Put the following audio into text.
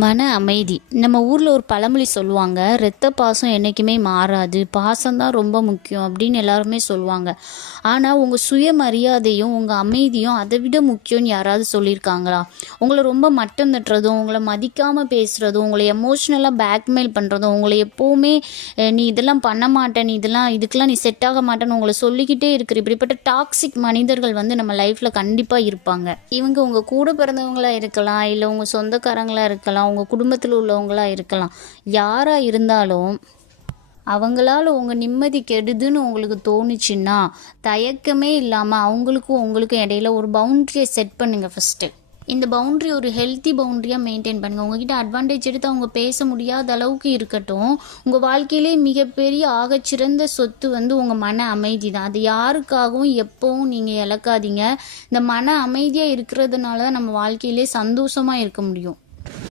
மன அமைதி. நம்ம ஊரில் ஒரு பழமொழி சொல்லுவாங்க, "இரத்த பாசம் என்றைக்குமே மாறாது, பாசம்தான் ரொம்ப முக்கியம்" அப்படின்னு எல்லாருமே சொல்லுவாங்க. ஆனால் உங்கள் சுயமரியாதையும் உங்கள் அமைதியும் அதை விட முக்கியம்னு யாராவது சொல்லியிருக்காங்களா? உங்களை ரொம்ப மட்டம் தட்டுறதும், உங்களை மதிக்காமல் பேசுகிறதும், உங்களை எமோஷ்னலாக பேக்மெயில் பண்ணுறதும், உங்களை எப்போவுமே நீ இதெல்லாம் பண்ண மாட்டேன், நீ இதுக்கெல்லாம் நீ செட் ஆக மாட்டேன்னு உங்களை சொல்லிக்கிட்டே இருக்கிற இப்படிப்பட்ட டாக்ஸிக் மனிதர்கள் நம்ம லைஃப்பில் கண்டிப்பாக இருப்பாங்க. இவங்க உங்கள் கூட பிறந்தவங்களாக இருக்கலாம், இல்லை உங்கள் சொந்தக்காரங்களாக இருக்கலாம், உங்கள் குடும்பத்தில் உள்ளவங்களாக இருக்கலாம். யாராக இருந்தாலும் அவங்களால உங்கள் நிம்மதி கெடுதுன்னு உங்களுக்கு தோணுச்சுன்னா தயக்கமே இல்லாமல் அவங்களுக்கும் உங்களுக்கும் இடையில ஒரு பவுண்ட்ரியை செட் பண்ணுங்கள் ஃபஸ்ட்டு. இந்த பவுண்ட்ரி ஒரு ஹெல்த்தி பவுண்ட்ரியாக மெயின்டைன் பண்ணுங்கள். உங்ககிட்ட அட்வான்டேஜ் எடுத்து அவங்க பேச முடியாத அளவுக்கு இருக்கட்டும். உங்கள் வாழ்க்கையிலே மிகப்பெரிய ஆகச்சிறந்த சொத்து உங்கள் மன அமைதி தான். அது யாருக்காகவும் எப்போவும் நீங்கள் இழக்காதீங்க. இந்த மன அமைதியாக இருக்கிறதுனால தான் நம்ம வாழ்க்கையிலே சந்தோஷமாக இருக்க முடியும்.